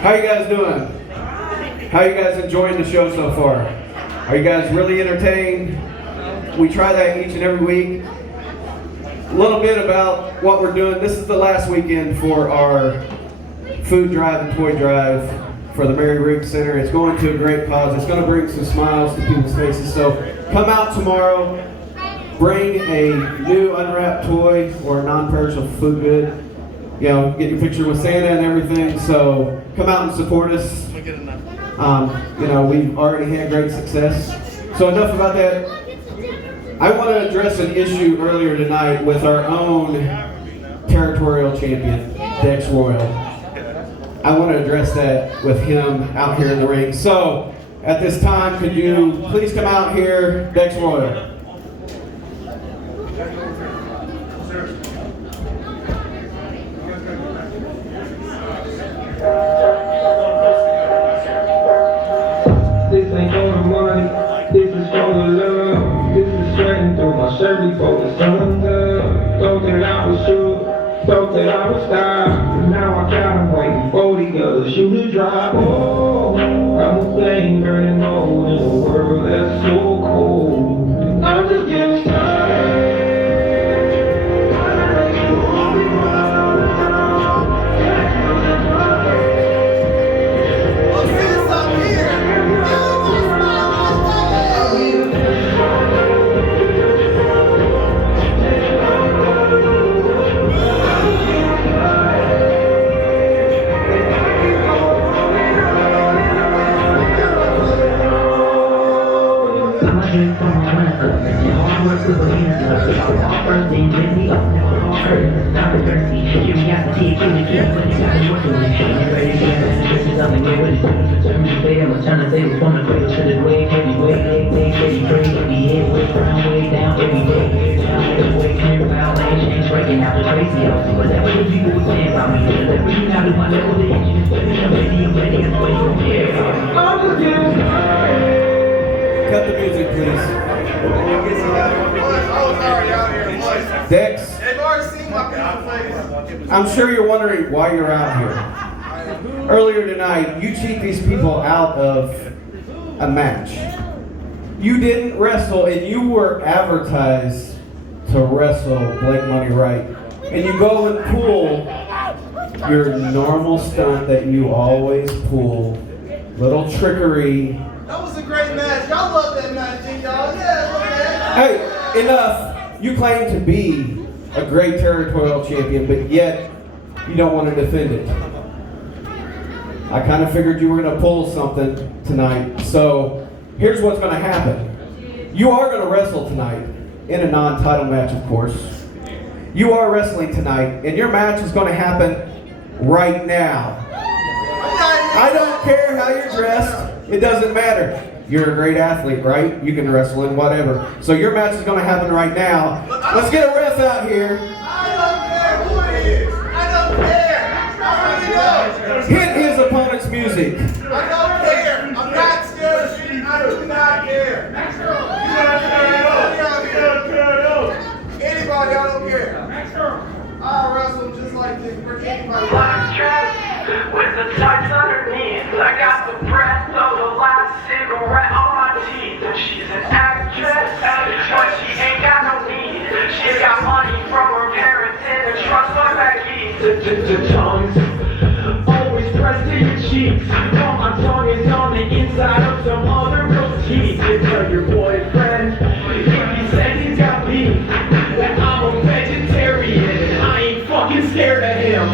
How you guys doing? How you guys enjoying the show so far? Are you guys really entertained? We try that each and every week. A little bit about what we're doing. This is the last weekend for our food drive and toy drive for the Mary Riggs Center. It's going to a great cause. It's going to bring some smiles to people's faces. So come out tomorrow, bring a new unwrapped toy or a non-perishable food good. You know, get your picture with Santa and everything. So come out and support us. You know, we've already had great success. So enough about that. I want to address an issue earlier tonight with our own territorial champion, Dex Royal. I want to address that with him out here in the ring. So at this time, could you please come out here, Dex Royal? This ain't for the money, this is for the love. This is sweating through my shirt before the sun's up. Thought that I was sure, thought that I would stop. But now I gotta wait for the other shoe to drop. Oh, I'm a flame burning low in a world that's so cold. I'm just getting started. Cut the music, please. Dex, I'm sure you're wondering why you're out here. Earlier tonight, you cheat these people out of a match. You didn't wrestle, and you were advertised to wrestle Blake Money Wright. And you go and pull your normal stunt that you always pull. Little trickery. That was a great match. Y'all love that match, didn't y'all? Yeah, look at that. Hey, enough. You claim to be a great territorial champion, but yet you don't want to defend it. I kind of figured you were going to pull something tonight. So here's what's going to happen. You are going to wrestle tonight in a non-title match, of course. You are wrestling tonight, and your match is going to happen right now. I don't care how you're dressed. It doesn't matter. You're a great athlete, right? You can wrestle in whatever. So your match is going to happen right now. Let's get a ref out here. I don't care who it is. I don't care. I really don't. Hit his opponent's music. I don't care. I'm not scared. I do not care. Anybody, I don't care. I'll wrestle just like this for anybody. Black dress with the tights underneath. I got the breath of the last cigarette on my teeth. And she's an actress, but she ain't got no need. She's got money from her parents in a trust fund back east. Tongues always pressed to your cheeks. While my tongue is on the inside of some other girl's teeth. You tell your boyfriend if he says he's got beef that I'm a vegetarian and I ain't fucking scared of him.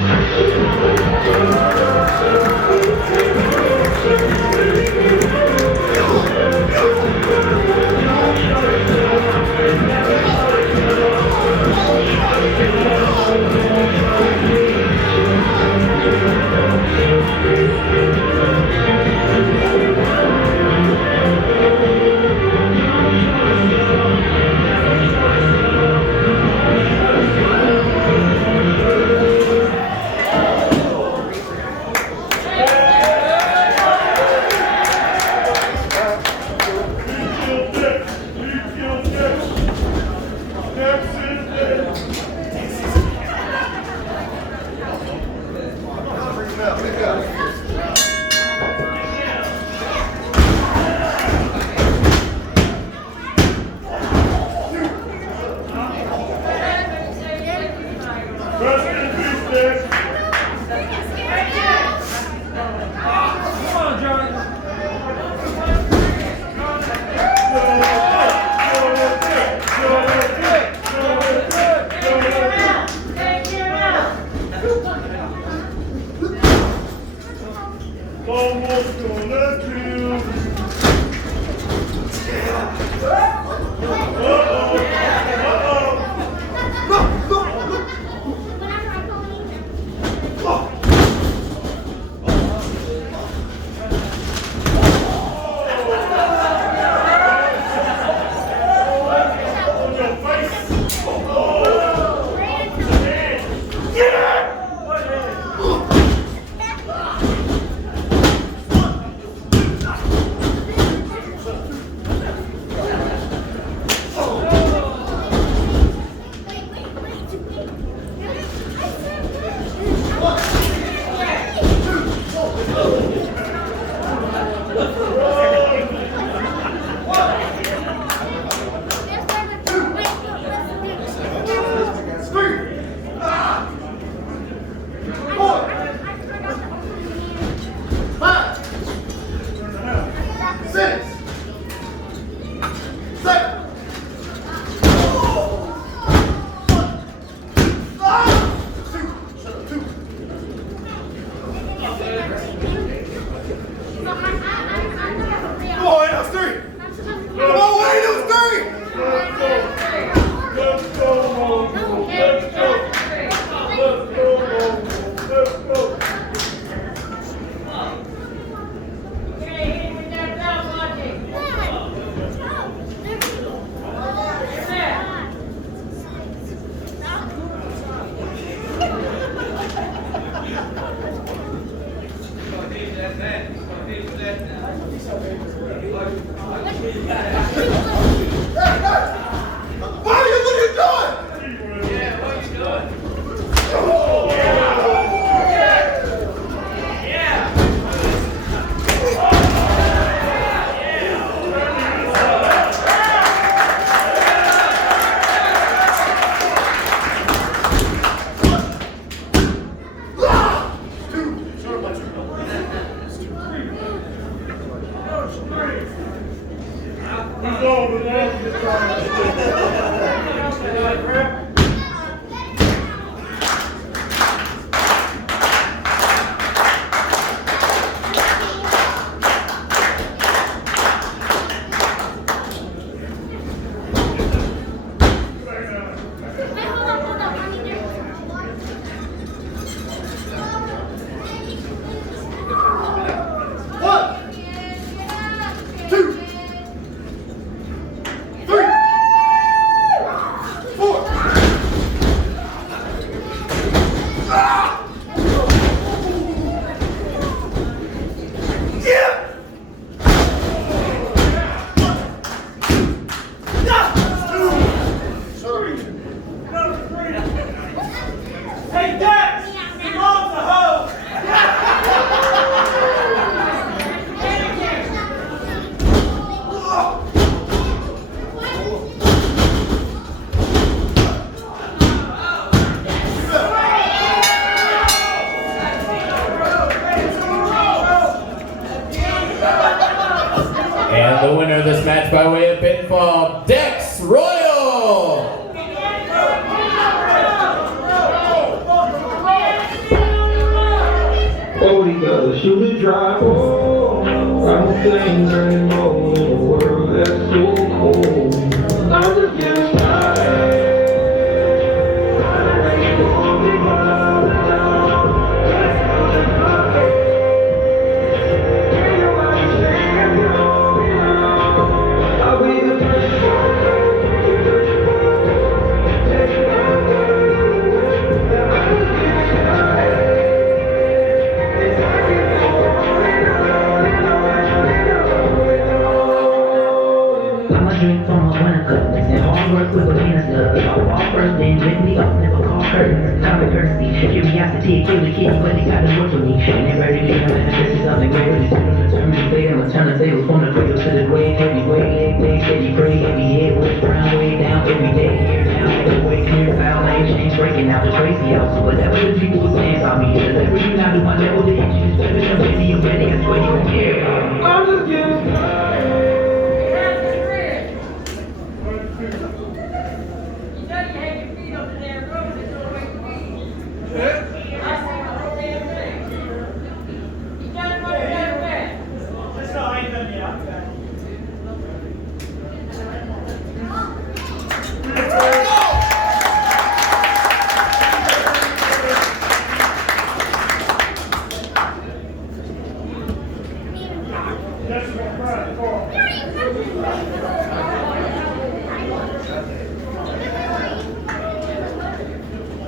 Hey, Dex! Your mom's a hoe! And the winner of this match by way of pinfall, Dex Royal! Oh, he got a shooter drive. Oh, I'm playing anymore in a world that's so cold. I'm just getting started. I'll be the first I'ma drink from a winter cup, mixing hard work with a penis love. I walk first, then rip me up, never call curtains. Common courtesy, curiosity, kill the kitty, but they got to work for me. And ready to know that this is something great. This is determined fate. I'ma turn the tables from the cradle to the grave. Heavy weight, day, steady pray, heavy head, way brown, way down, every day, here now, make the way clear, foul lane, change, breaking out the crazy house. So whatever the people were saying about me, whatever you not do, my level, the inches, better than ready, I'm ready, I swear you don't care.